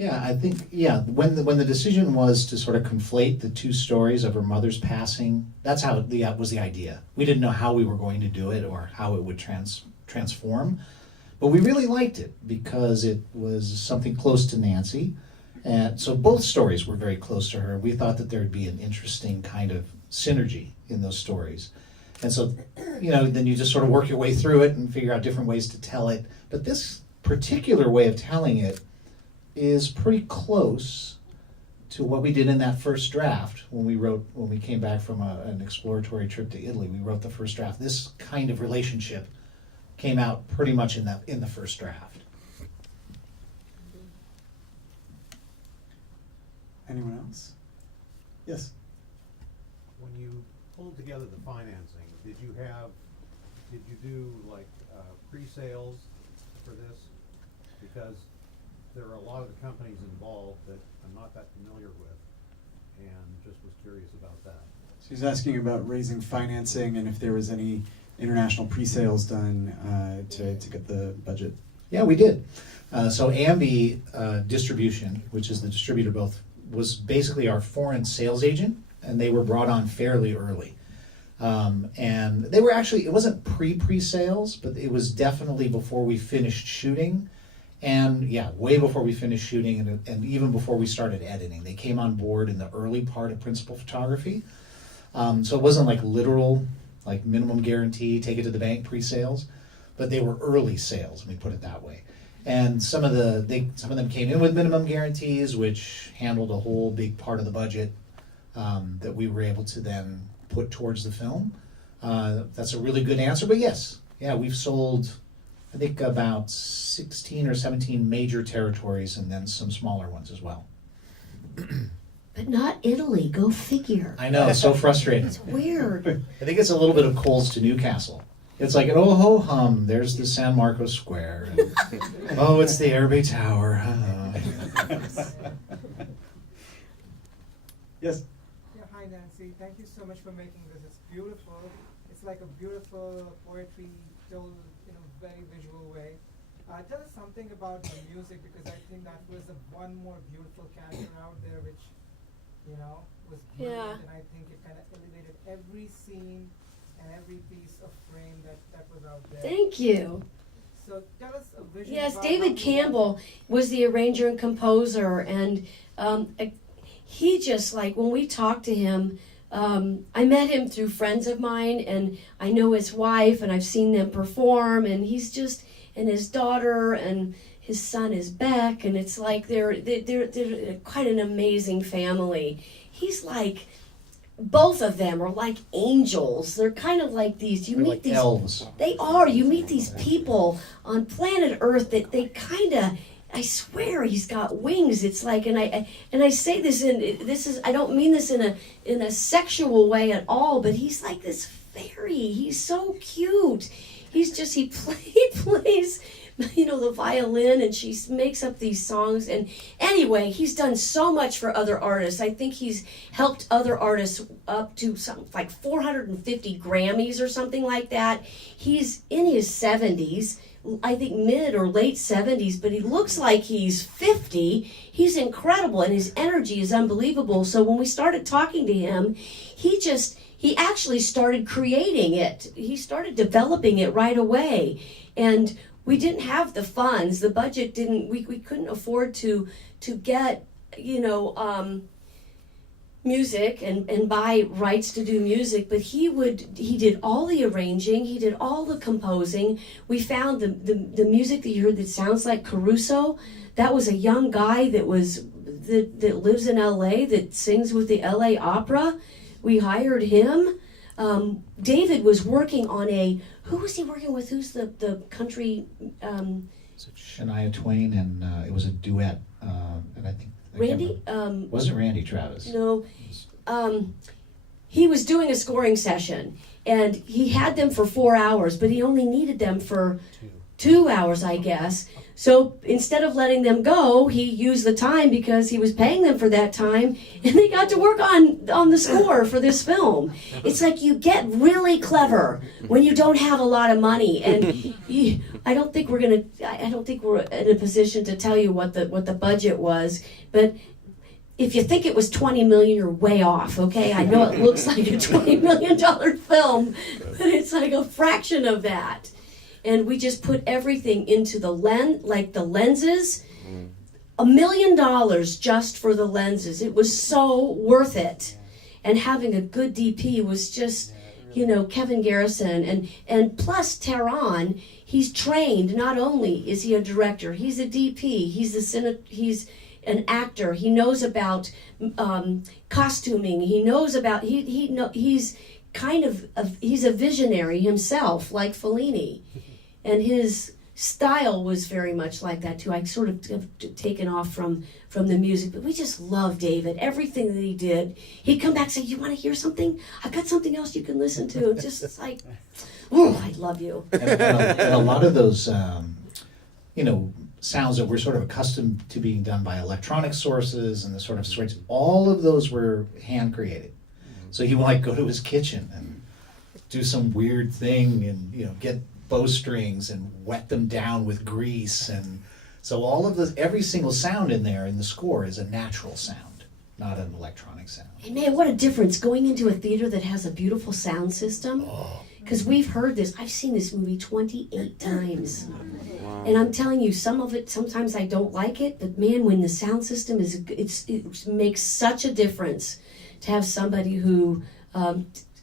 Yeah, I think, when the decision was to sort of conflate the two stories of her mother's passing, that's how that was the idea. We didn't know how we were going to do it or how it would transform, but we really liked it because it was something close to Nancy. And so both stories were very close to her. We thought that there would be an interesting kind of synergy in those stories. And so, then you just sort of work your way through it and figure out different ways to tell it. But this particular way of telling it is pretty close to what we did in that first draft when we came back from an exploratory trip to Italy. We wrote the first draft. This kind of relationship came out pretty much in the first draft. Anyone else? Yes. When you pulled together the financing, did you do like pre-sales for this? Because there are a lot of the companies involved that I'm not that familiar with, and just was curious about that. So he's asking about raising financing and if there was any international pre-sales done to get the budget. Yeah, we did. So Ambi Distribution, which is the distributor was basically our foreign sales agent, and they were brought on fairly early. And they were actually, it wasn't pre-sales, but it was definitely before we finished shooting. And yeah, way before we finished shooting and even before we started editing. They came on board in the early part of principal photography. So it wasn't like literal, like minimum guarantee, take it to the bank pre-sales, but they were early sales, let me put it that way. And some of them came in with minimum guarantees, which handled a whole big part of the budget that we were able to then put towards the film. That's a really good answer, but yes, we've sold, I think, about 16 or 17 major territories and then some smaller ones as well. But not Italy, go figure. I know, it's so frustrating. It's weird. I think it's a little bit of Coles to Newcastle. It's like, oh ho hum, there's the San Marcos Square. And, oh, it's the Airbay Tower. Yes. Yeah, hi Nancy. Thank you so much for making this. It's beautiful. It's like a beautiful poetry told in a very visual way. Tell us something about the music, because I think that was the one more beautiful character out there, which was brilliant, Yeah. and I think it kind of elevated every scene and every piece of frame that was out there. Thank you. So tell us a vision. Yes, about David how you Campbell was the arranger and composer, and he just, like, when we talked to him, I met him through friends of mine, and I know his wife, and I've seen them perform, and he's just, and his daughter, and his son is Beck, and it's like they're quite an amazing family. He's like, both of them are like angels. They're kind of like these, They're like elves. They are. You meet these people on planet Earth that they kind of, I swear he's got wings. It's like, and I say this I don't mean this in a sexual way at all, but he's like this fairy. He's so cute. He plays, the violin, and she makes up these songs. And anyway, he's done so much for other artists. I think he's helped other artists up to something like 450 Grammys or something like that. He's in his 70s, I think mid or late 70s, but he looks like he's 50. He's incredible, and his energy is unbelievable. So when we started talking to him, he actually started creating it. He started developing it right away. And we didn't have the funds. The budget we couldn't afford to get, music and buy rights to do music, but he did all the arranging, he did all the composing. We found the music that you heard that sounds like Caruso. That was a young guy that lives in LA, that sings with the LA Opera. We hired him. David was working on who was he working with? Who's the country? It's Shania Twain, and it was a duet. And I think Randy? Wasn't Randy Travis? No. He was doing a scoring session, and he had them for 4 hours, but he only needed them for 2 hours, I guess. So instead of letting them go, he used the time because he was paying them for that time, and they got to work on the score for this film. It's like you get really clever when you don't have a lot of money, and I don't think we're in a position to tell you what the budget was, but if you think it was $20 million, you're way off, okay? I know it looks like a $20 million film, but it's like a fraction of that. And we just put everything into the lenses. $1 million just for the lenses. It was so worth it. And having a good DP was just, Kevin Garrison and plus Tehran, he's trained. Not only is he a director, he's a DP, he's an actor. He knows about costuming. He knows about he's kind of he's a visionary himself, like Fellini, and his style was very much like that too. I sort of have taken off from the music, but we just love David. Everything that he did, he'd come back and say, "You want to hear something? I've got something else you can listen to." Just it's like, oh, I love you. And a lot of those, sounds that we're sort of accustomed to being done by electronic sources and the sort of switch, all of those were hand created. So he would like go to his kitchen and do some weird thing and get bowstrings and wet them down with grease, and so all of every single sound in there in the score is a natural sound, not an electronic sound. And man, what a difference going into a theater that has a beautiful sound system. Because we've heard this, I've seen this movie 28 times. And I'm telling you, some of it, sometimes I don't like it, but man, when the sound system it makes such a difference to have somebody who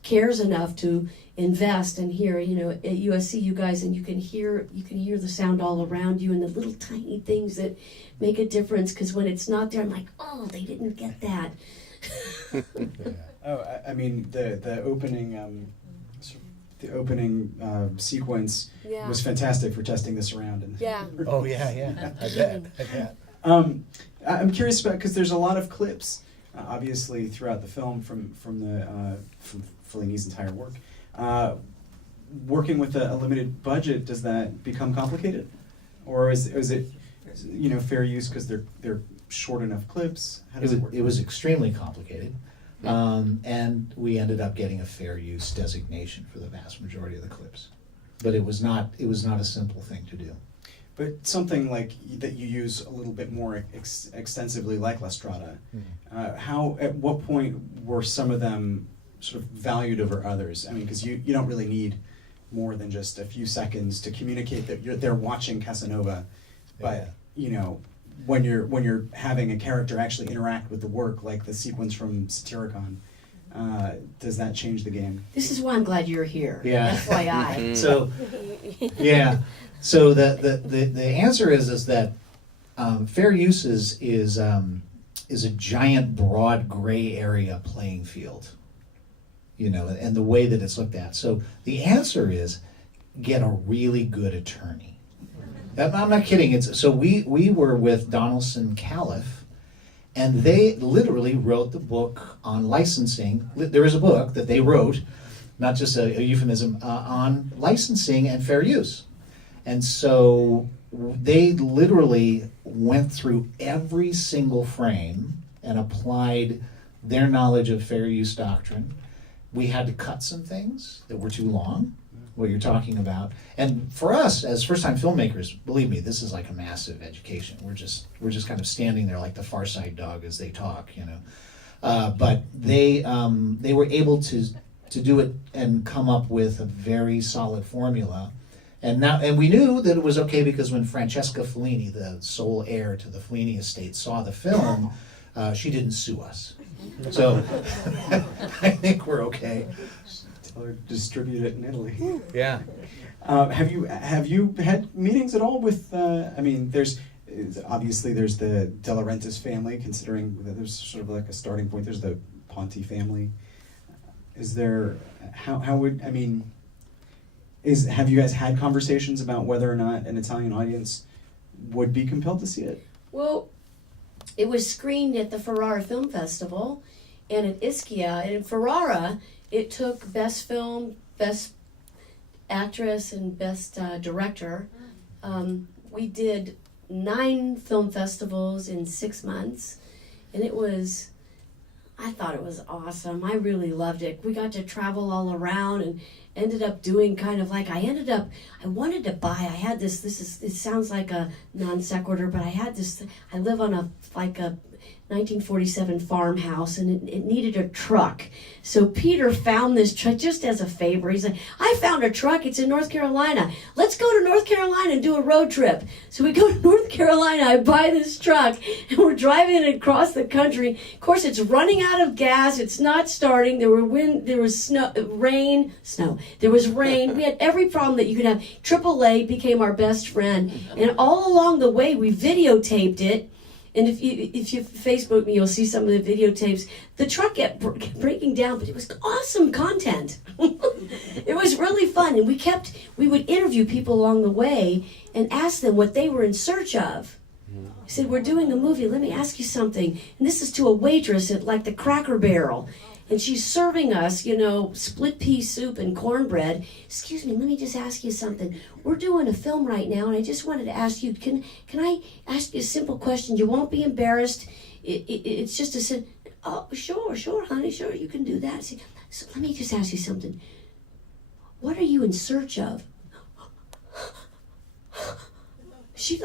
cares enough to invest and hear, at USC, you guys, and you can hear the sound all around you and the little tiny things that make a difference, because when it's not there, I'm like, oh, they didn't get that. I mean, the opening sequence was fantastic for testing this around. And Oh yeah. I bet. I'm curious about, because there's a lot of clips, obviously throughout the film from Fellini's entire work. Working with a limited budget, does that become complicated, or is it fair use because they're short enough clips? How does it work? It was extremely complicated. And we ended up getting a fair use designation for the vast majority of the clips, but it was not a simple thing to do. But something like that you use a little bit more extensively, like La Strada. At what point were some of them sort of valued over others? I mean, because you don't really need more than just a few seconds to communicate that they're watching Casanova, but when you're having a character actually interact with the work, like the sequence from Satyricon, does that change the game? This is why I'm glad you're here. Yeah. FYI. So, yeah. So the answer is that fair use is a giant, broad, gray area playing field. And the way that it's looked at. So the answer is get a really good attorney. I'm not kidding. So we were with Donaldson Califf, and they literally wrote the book on licensing. There is a book that they wrote, not just a euphemism, on licensing and fair use. And so they literally went through every single frame and applied their knowledge of fair use doctrine. We had to cut some things that were too long, what you're talking about. And for us, as first-time filmmakers, believe me, this is like a massive education. We're just kind of standing there like the Far Side dog as they talk, But they were able to do it and come up with a very solid formula. And we knew that it was okay because when Francesca Fellini, the sole heir to the Fellini estate, saw the film, she didn't sue us. So I think we're okay. Tell her to distribute it in Italy. Yeah. Have you had meetings at all with? There's the De Laurentiis family. Considering that there's sort of like a starting point. There's the Ponti family. Is there? Have you guys had conversations about whether or not an Italian audience would be compelled to see it? Well, it was screened at the Ferrara Film Festival and at Ischia. And in Ferrara, it took Best Film, Best Actress, and Best Director. We did 9 film festivals in 6 months, and I thought it was awesome. I really loved it. We got to travel all around and ended up doing kind of like, I wanted to buy, I had it sounds like a non sequitur, but I live on a 1947 farmhouse, and it needed a truck. So Peter found this truck just as a favor. He's like, I found a truck, it's in North Carolina. Let's go to North Carolina and do a road trip. So we go to North Carolina, I buy this truck, and we're driving it across the country. Of course, it's running out of gas, it's not starting, there was rain. There was rain. We had every problem that you could have. AAA became our best friend. And all along the way, we videotaped it. And if you Facebook me, you'll see some of the videotapes. The truck kept breaking down, but it was awesome content. It was really fun, and we would interview people along the way and ask them what they were in search of. I said, we're doing a movie, let me ask you something. And this is to a waitress at like the Cracker Barrel. And she's serving us, split pea soup and cornbread. Excuse me, let me just ask you something. We're doing a film right now, and I just wanted to ask you, can I ask you a simple question? You won't be embarrassed. It's just oh, sure, honey, sure, you can do that. So let me just ask you something. What are you in search of? She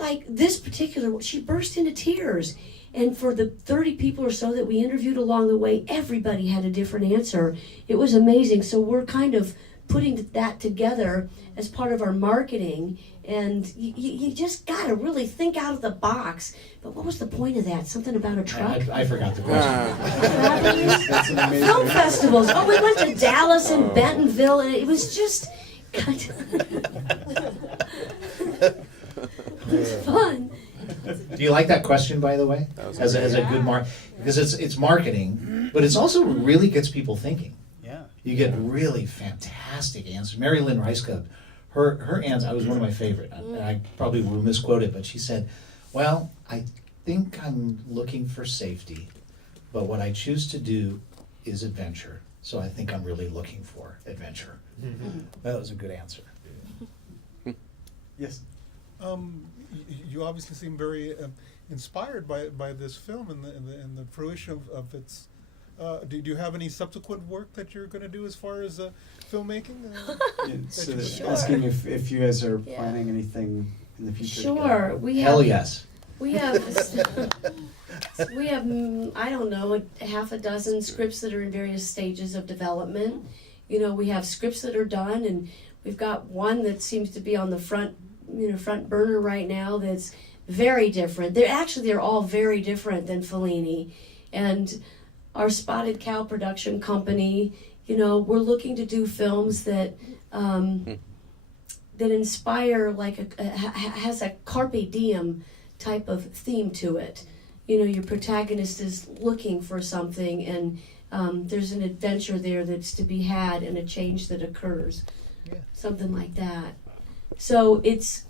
she burst into tears. And for the 30 people or so that we interviewed along the way, everybody had a different answer. It was amazing. So we're kind of putting that together as part of our marketing. And you just got to really think out of the box. But what was the point of that? Something about a truck? I forgot the question. That's an amazing. Film festivals. Oh, we went to Dallas and Bentonville, and it was just kind of it was fun. Do you like that question, by the way? As a good because it's marketing, but it's also really gets people thinking. Yeah. You get really fantastic answers. Mary Lynn Rice-Cup, her answer was one of my favorite. I probably will misquote it, but she said, "Well, I think I'm looking for safety, but what I choose to do is adventure. So I think I'm really looking for adventure." That was a good answer. Yes. You obviously seem very inspired by this film and the fruition of its. Do you have any subsequent work that you're going to do as far as filmmaking? Yeah, so Sure. asking if you guys are planning anything in the future. Sure, we have. Hell yes. We have, I don't know, half a dozen scripts that are in various stages of development. We have scripts that are done, and we've got one that seems to be on the front burner right now that's very different. They're all very different than Fellini. And our Spotted Cow production company, we're looking to do films that inspire, has a carpe diem type of theme to it. Your protagonist is looking for something, and there's an adventure there that's to be had and a change that occurs. Yeah. Something like that. So it's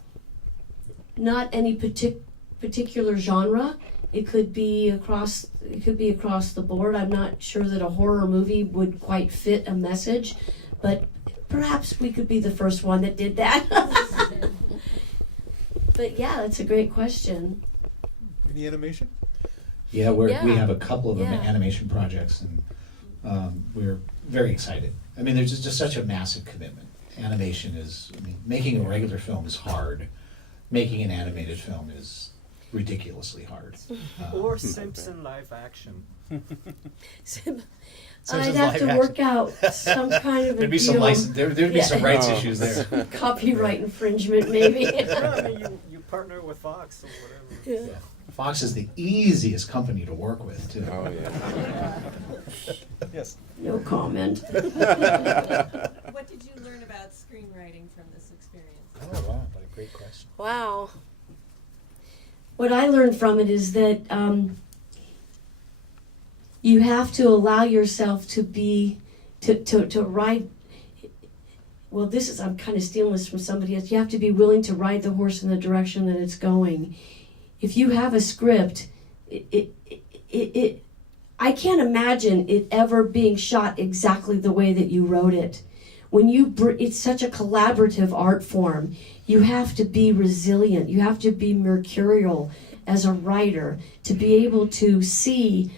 not any particular genre. It could be across the board. I'm not sure that a horror movie would quite fit a message, but perhaps we could be the first one that did that. But yeah, that's a great question. Any animation? Yeah, we Yeah. have a couple of Yeah. animation projects, and we're very excited. I mean, there's just such a massive commitment. Animation making a regular film is hard. Making an animated film is ridiculously hard. Or Simpson live action. I'd have to work out some kind of a There'd be some deal. license. There'd be Yeah. some rights issues there. Copyright infringement, maybe. Yeah, I mean, you partner with Fox or whatever. Yeah. Fox is the easiest company to work with, too. Oh, yeah. Yes. No comment. What did you learn about screenwriting from this experience? Oh, wow, what a great question. Wow. What I learned from it is that you have to allow yourself to ride. Well, I'm kind of stealing this from somebody else. You have to be willing to ride the horse in the direction that it's going. If you have a script, I can't imagine it ever being shot exactly the way that you wrote it. when it's such a collaborative art form. You have to be resilient. You have to be mercurial as a writer to be able to see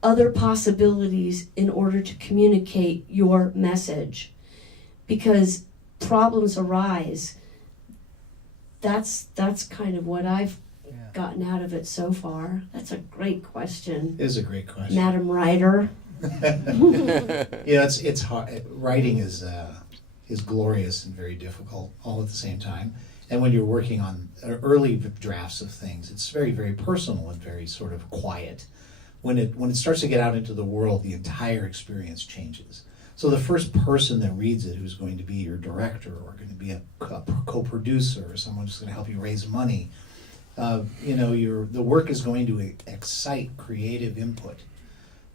other possibilities in order to communicate your message. Because problems arise. That's kind of what I've gotten out of it so far. That's a great question, It is a great question. Madam Writer. Yeah, it's hard. Writing is glorious and very difficult all at the same time. And when you're working on early drafts of things, it's very, very personal and very sort of quiet. When it starts to get out into the world, the entire experience changes. So the first person that reads it, who's going to be your director or going to be a co-producer or someone who's going to help you raise money, the work is going to excite creative input.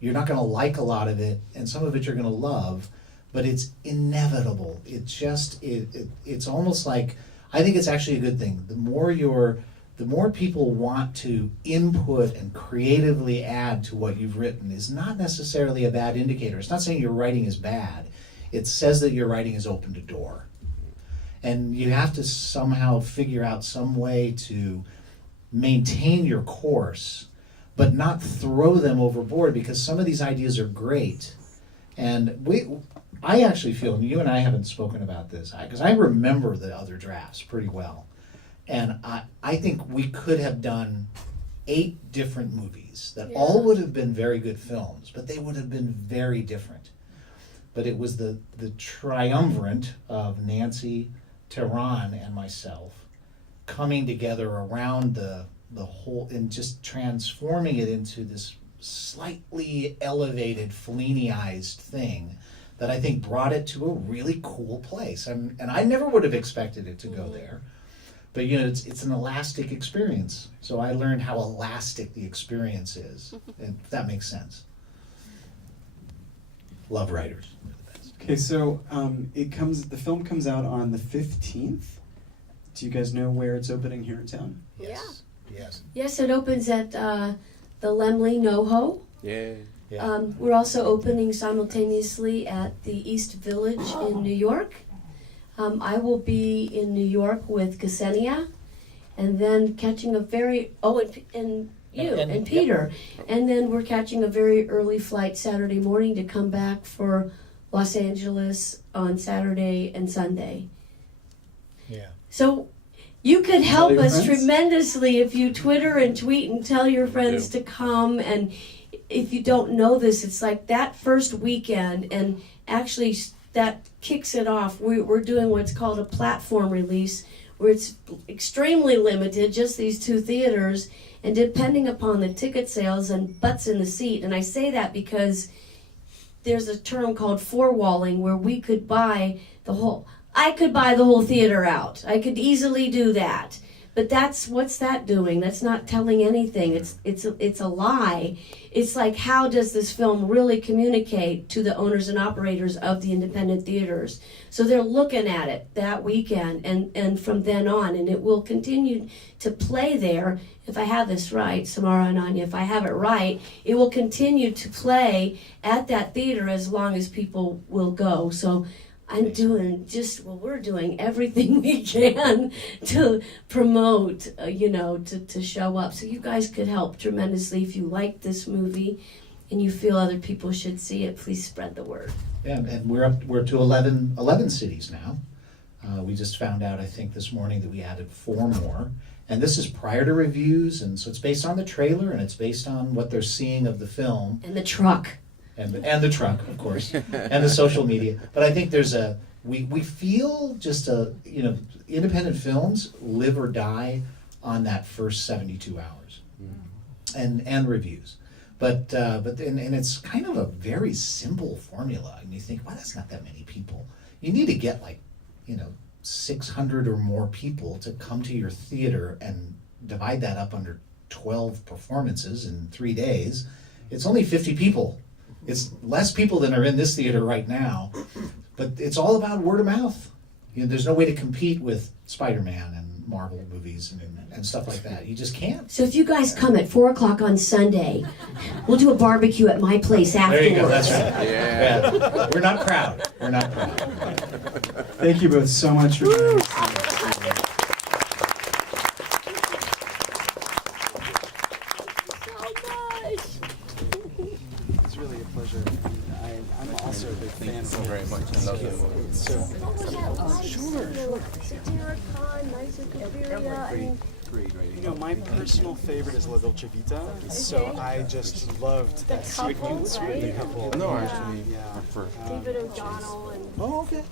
You're not going to like a lot of it, and some of it you're going to love, but it's inevitable. It's almost like, I think it's actually a good thing. The more people want to input and creatively add to what you've written is not necessarily a bad indicator. It's not saying your writing is bad. It says that your writing has opened a door. And you have to somehow figure out some way to maintain your course, but not throw them overboard, because some of these ideas are great. And I actually feel, and you and I haven't spoken about this, because I remember the other drafts pretty well. And I think we could have done 8 different movies that all would have been very good films, but they would have been very different. But it was the triumvirate of Nancy, Tehran, and myself coming together around the whole and just transforming it into this slightly elevated, Fellini-ized thing that I think brought it to a really cool place. And I never would have expected it to go there. But it's an elastic experience. So I learned how elastic the experience is, and if that makes sense. Love writers. They're the best. Okay, so the film comes out on the 15th. Do you guys know where it's opening here in town? Yes. Yes. Yes, it opens at the Lemley NoHo. Yeah. We're also opening simultaneously at the East Village in New York. I will be in New York with Kjenaas, and then catching a very and Peter, and then we're catching a very early flight Saturday morning to come back for Los Angeles on Saturday and Sunday. Yeah. So you could help your us friends? tremendously if you Twitter and tweet and tell your friends to come. And if you don't know this, it's like that first weekend, and actually that kicks it off. We're doing what's called a platform release, where it's extremely limited, just these 2 theaters, and depending upon the ticket sales and butts in the seat. And I say that because there's a term called four-walling, where we could buy I could buy the whole theater out. I could easily do that. But what's that doing? That's not telling anything. It's a lie. It's like, how does this film really communicate to the owners and operators of the independent theaters? So they're looking at it that weekend and from then on, and it will continue to play there. If I have this right, Samara and Anya, if I have it right, it will continue to play at that theater as long as people will go. So we're doing everything we can to promote, to show up. So you guys could help tremendously. If you like this movie and you feel other people should see it, please spread the word. Yeah, and we're to 11 cities now. We just found out, I think, this morning that we added 4 more. And this is prior to reviews, and so it's based on the trailer, and it's based on what they're seeing of the film. And the truck. And the truck, of course, and the social media. But I think we feel just independent films live or die on that first 72 hours, and reviews. But it's kind of a very simple formula, and you think, well, that's not that many people. You need to get 600 or more people to come to your theater and divide that up under 12 performances in 3 days. It's only 50 people. It's less people than are in this theater right now, but it's all about word of mouth. There's no way to compete with Spider-Man Marvel movies and stuff like that. You just can't. So if you guys come at 4 o'clock on Sunday, we'll do a barbecue at my place There afterwards. you go. That's right. Yeah. We're not proud. We're not proud. Thank you both so much for joining us. It's really a pleasure. I'm also a big fan of very much. I love the movie. You know, my personal favorite is La Dolce Vita, so I just loved that sweet couple. No, actually, Yeah. prefer. David O'Donnell and Oh, okay.